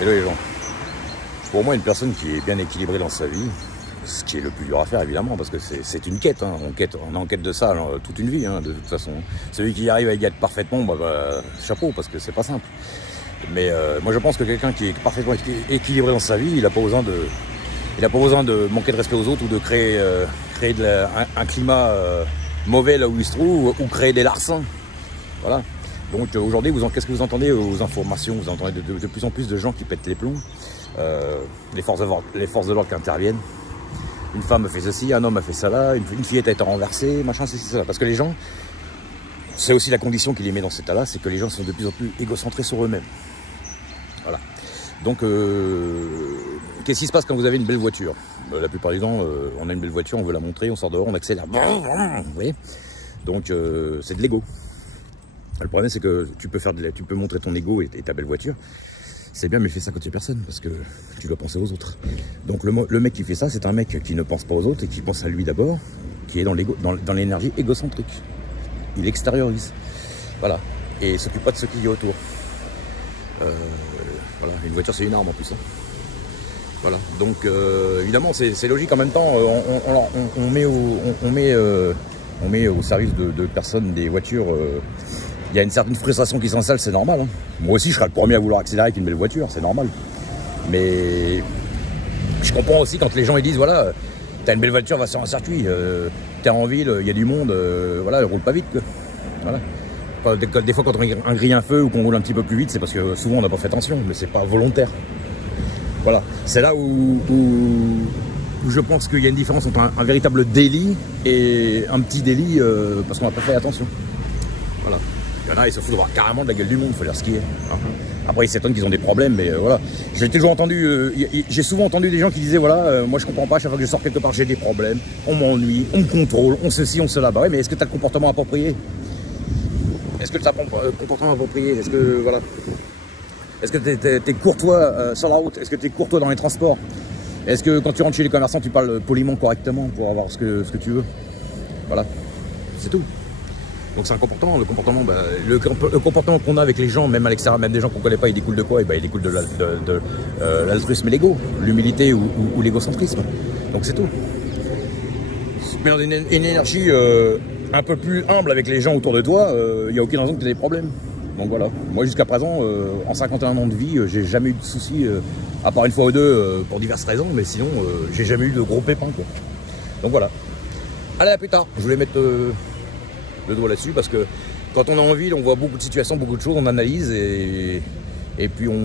Hello les gens. Pour moi, une personne qui est bien équilibrée dans sa vie, ce qui est le plus dur à faire évidemment, parce que c'est une quête, hein. On est en quête de ça toute une vie, hein, de toute façon. Celui qui arrive à y être parfaitement, chapeau, parce que c'est pas simple. Mais moi je pense que quelqu'un qui est parfaitement équilibré dans sa vie, il n'a pas besoin de manquer de respect aux autres ou de créer un climat mauvais là où il se trouve, ou créer des larcins. Voilà. Donc aujourd'hui, qu'est-ce que vous entendez aux informations? Vous entendez de plus en plus de gens qui pètent les plombs, les forces de l'ordre qui interviennent. Une femme a fait ceci, un homme a fait ça là, une fillette a été renversée, machin, c'est ça. Parce que les gens, c'est aussi la condition qui les met dans cet état-là, c'est que les gens sont de plus en plus égocentrés sur eux-mêmes. Voilà. Donc, qu'est-ce qui se passe quand vous avez une belle voiture? La plupart du temps, on a une belle voiture, on veut la montrer, on sort dehors, on accélère. Vous voyez? Donc, c'est de l'ego. Le problème, c'est que tu peux montrer ton ego et ta belle voiture. C'est bien, mais fais ça quand tu es personne, parce que tu dois penser aux autres. Donc, le mec qui fait ça, c'est un mec qui ne pense pas aux autres et qui pense à lui d'abord, qui est dans l'énergie égocentrique. Il extériorise. Voilà. Et il s'occupe pas de ce qui est autour. Voilà. Une voiture, c'est une arme en plus. Hein. Voilà. Donc, évidemment, c'est logique. En même temps, on met au service de personnes des voitures. Il y a une certaine frustration qui s'installe, c'est normal. Hein. Moi aussi, je serais le premier à vouloir accélérer avec une belle voiture, c'est normal. Mais je comprends aussi quand les gens ils disent, voilà, t'as une belle voiture, va sur un circuit, t'es en ville, il y a du monde, voilà, roule pas vite. Quoi. Voilà. Des fois, quand on grille un feu ou qu'on roule un petit peu plus vite, c'est parce que souvent on n'a pas fait attention, mais c'est pas volontaire. Voilà. C'est là où je pense qu'il y a une différence entre un véritable délit et un petit délit parce qu'on n'a pas fait attention. Voilà. Il y en a, ils se foutent carrément de la gueule du monde, il faut dire ce qui est. Après, ils s'étonnent qu'ils ont des problèmes, mais voilà. J'ai souvent entendu des gens qui disaient, voilà, moi je comprends pas, chaque fois que je sors quelque part, j'ai des problèmes, on m'ennuie, on me contrôle, on ceci, on cela. Bah ouais, mais est-ce que tu as le comportement approprié? Est-ce que tu as le comportement approprié? Est-ce que, voilà. Est-ce que tu es courtois sur la route? Est-ce que tu es courtois dans les transports? Est-ce que quand tu rentres chez les commerçants, tu parles poliment, correctement pour avoir ce que tu veux? Voilà. C'est tout. Donc c'est un comportement, le comportement qu'on a avec les gens, même à l'extérieur, même des gens qu'on ne connaît pas, il découle de quoi? Il découle de l'altruisme et l'ego, l'humilité ou l'égocentrisme. Donc c'est tout. Mais dans une énergie un peu plus humble avec les gens autour de toi, il n'y a aucune raison que tu aies des problèmes. Donc voilà, moi jusqu'à présent, en 51 ans de vie, j'ai jamais eu de soucis, à part une fois ou deux pour diverses raisons, mais sinon j'ai jamais eu de gros pépins quoi. Donc voilà. Allez, à plus tard. Je voulais mettre le doigt là-dessus parce que quand on est en ville, on voit beaucoup de situations, beaucoup de choses, on analyse et puis on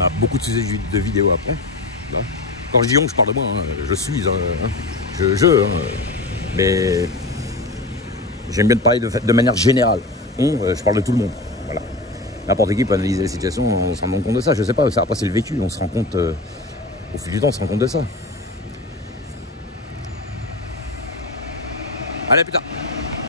a beaucoup de sujets de vidéos après. Là. Quand je dis on, je parle de moi, hein. Je suis, mais j'aime bien te parler de manière générale. Je parle de tout le monde. Voilà. N'importe qui peut analyser les situations, on se rend compte de ça. Je sais pas, après c'est le vécu, on se rend compte, au fil du temps, on se rend compte de ça. Allez, putain.